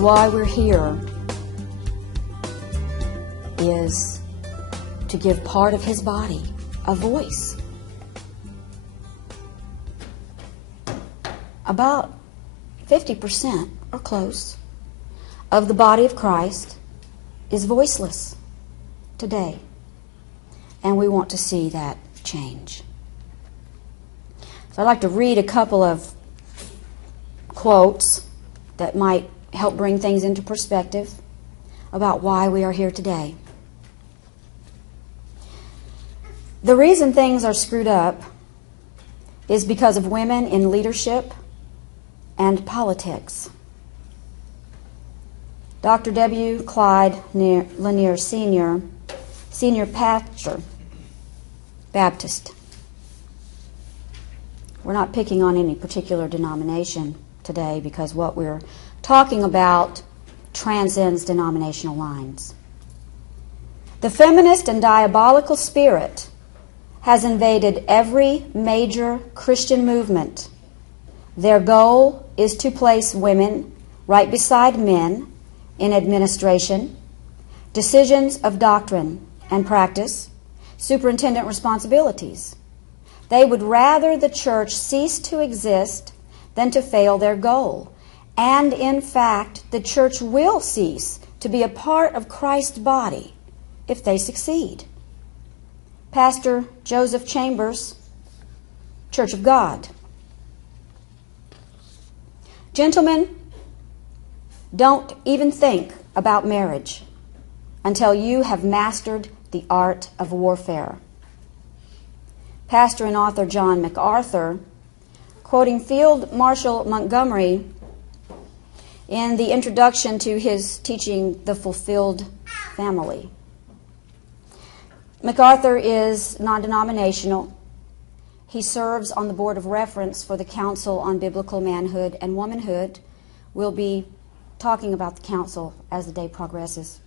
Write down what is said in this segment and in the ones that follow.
Why we're here is to give part of His body a voice. About 50% or close of the body of Christ is voiceless today. And we want to see that change. So I'd like to read a couple of quotes that might help bring things into perspective about why we are here today. The reason things are screwed up is because of women in leadership and politics. Dr. W. Clyde Lanier Sr., Senior Pastor, Baptist. We're not picking on any particular denomination today because what we're talking about transcends denominational lines. The feminist and diabolical spirit has invaded every major Christian movement. Their goal is to place women right beside men in administration, decisions of doctrine and practice, superintendent responsibilities. They would rather the church cease to exist than to fail their goal. And in fact, the church will cease to be a part of Christ's body if they succeed. Pastor Joseph Chambers, Church of God. Gentlemen, don't even think about marriage until you have mastered the art of warfare. Pastor and author John MacArthur, quoting Field Marshal Montgomery in the introduction to his teaching, The Fulfilled Family. MacArthur is non-denominational. He serves on the board of reference for the Council on Biblical Manhood and Womanhood. We'll be talking about the council as the day progresses.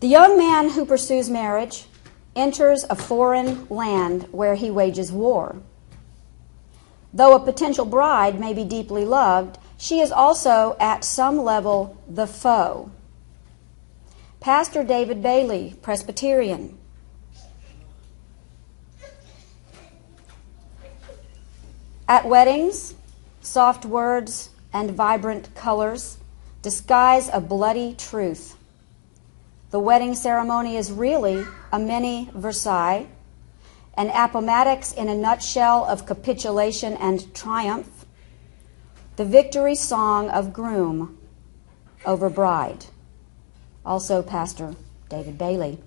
The young man who pursues marriage enters a foreign land where he wages war. Though a potential bride may be deeply loved, she is also at some level the foe. Pastor David Bailey, Presbyterian. At weddings, soft words and vibrant colors disguise a bloody truth. The wedding ceremony is really a mini Versailles, an appomattox in a nutshell of capitulation and triumph, the victory song of groom over bride. Also Pastor David Bailey.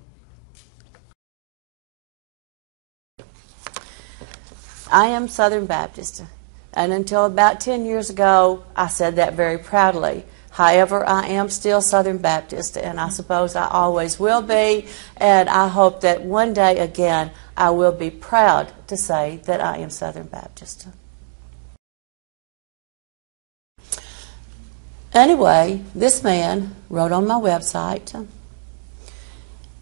I am Southern Baptist, and until about 10 years ago, I said that very proudly. However, I am still Southern Baptist, and I suppose I always will be, and I hope that one day again I will be proud to say that I am Southern Baptist. Anyway, this man wrote on my website, and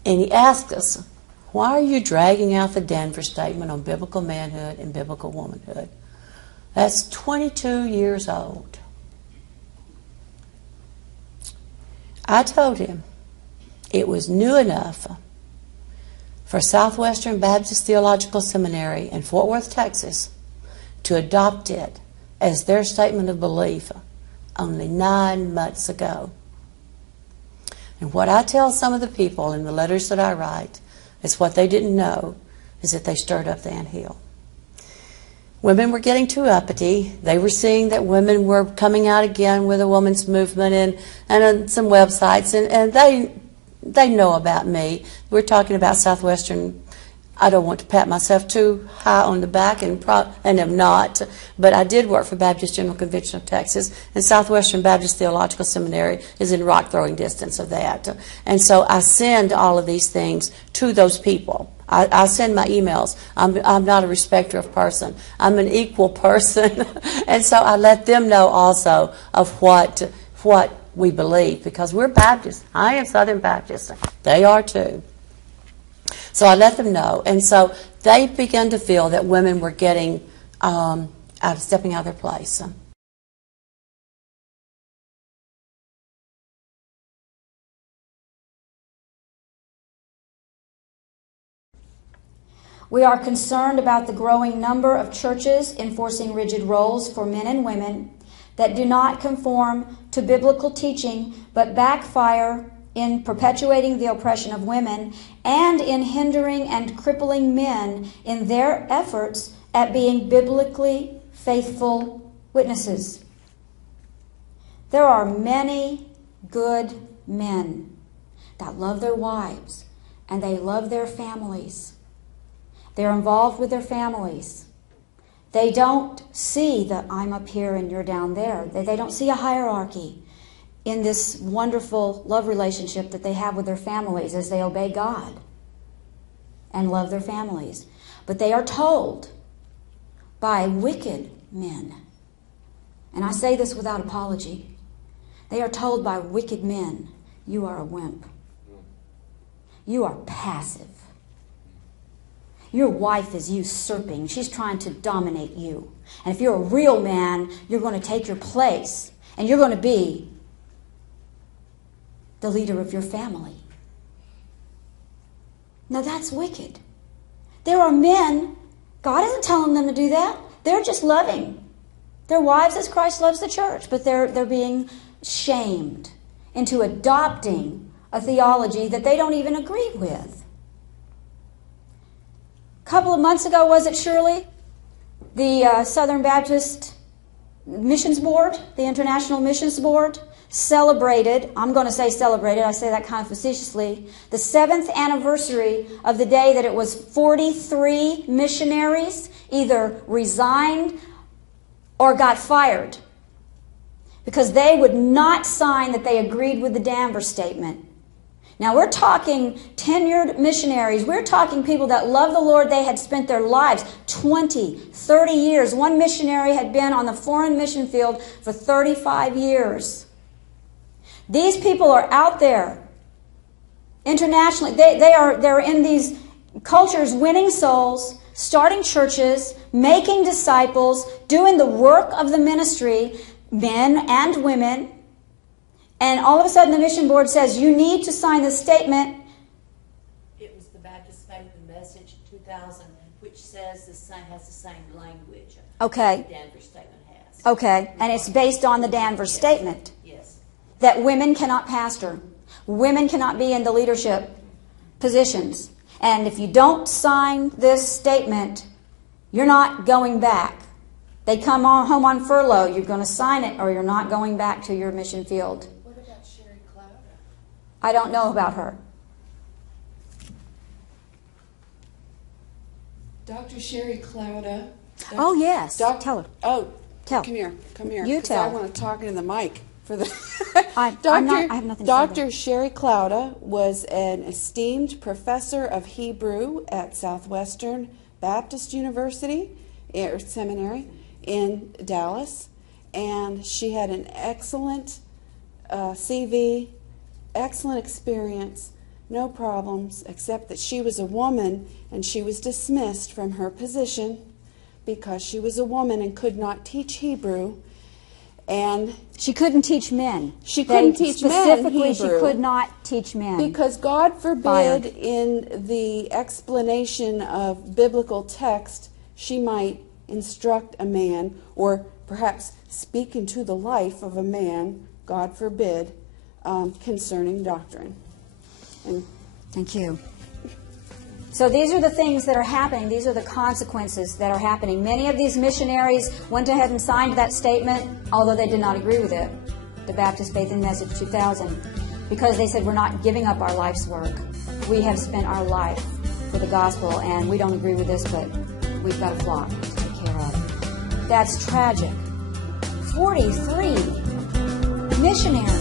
he asked us, why are you dragging out the Danvers Statement on biblical manhood and biblical womanhood? That's 22 years old. I told him it was new enough for Southwestern Baptist Theological Seminary in Fort Worth, Texas, to adopt it as their statement of belief only 9 months ago. And what I tell some of the people in the letters that I write is what they didn't know is that they stirred up the anthill. Women were getting too uppity. They were seeing that women were coming out again with a women's movement and on some websites, and they know about me. We're talking about Southwestern. I don't want to pat myself too high on the back, and am not, but I did work for Baptist General Convention of Texas, and Southwestern Baptist Theological Seminary is in rock throwing distance of that. And so I send all of these things to those people. I send my emails. I'm not a respecter of person. I'm an equal person. And so I let them know also of what we believe, because we're Baptists. I am Southern Baptist. They are too. So I let them know. And so they began to feel that women were getting stepping out of their place. We are concerned about the growing number of churches enforcing rigid roles for men and women that do not conform to biblical teaching but backfire in perpetuating the oppression of women and in hindering and crippling men in their efforts at being biblically faithful witnesses. There are many good men that love their wives and they love their families. They're involved with their families. They don't see that I'm up here and you're down there. They don't see a hierarchy in this wonderful love relationship that they have with their families as they obey God and love their families. But they are told by wicked men, and I say this without apology, they are told by wicked men, you are a wimp. You are passive. Your wife is usurping. She's trying to dominate you. And if you're a real man, you're going to take your place. And you're going to be the leader of your family. Now that's wicked. There are men, God isn't telling them to do that. They're just loving their wives as Christ loves the church. But they're being shamed into adopting a theology that they don't even agree with. A couple of months ago, was it, Shirley? The Southern Baptist Missions Board, the International Missions Board, celebrated, I'm going to say celebrated, I say that kind of facetiously, the 7th anniversary of the day that it was 43 missionaries either resigned or got fired because they would not sign that they agreed with the Danvers Statement. Now, we're talking tenured missionaries. We're talking people that love the Lord. They had spent their lives 20, 30 years. One missionary had been on the foreign mission field for 35 years. These people are out there internationally. They're in these cultures winning souls, starting churches, making disciples, doing the work of the ministry, men and women. And all of a sudden the mission board says, you need to sign this statement. It was the Baptist Faith and Message 2000, which says has the same language. Okay. The Danvers Statement has. Okay. And it's based on the Danvers Statement. Yes. That women cannot pastor. Women cannot be in the leadership positions. And if you don't sign this statement, you're not going back. They come home on furlough. You're going to sign it or you're not going back to your mission field. I don't know about her. Dr. Sherry Clouda. Oh, yes. Tell her. Oh, tell. Come here. You tell. I want to talk into the mic for the. I have nothing to say. Dr. Sherry Clouda was an esteemed professor of Hebrew at Southwestern Baptist University or Seminary in Dallas, and she had an excellent CV. Excellent experience, no problems, except that she was a woman and she was dismissed from her position because she was a woman and could not teach Hebrew. And she couldn't teach men. She couldn't teach men specifically. Hebrew. She could not teach men because God forbid in the explanation of biblical text she might instruct a man or perhaps speak into the life of a man, God forbid, concerning doctrine. And thank you. So these are the things that are happening. These are the consequences that are happening. Many of these missionaries went ahead and signed that statement, although they did not agree with it, the Baptist Faith and Message 2000, because they said, we're not giving up our life's work. We have spent our life for the gospel, and we don't agree with this, but we've got a flock to take care of. That's tragic. 43 missionaries.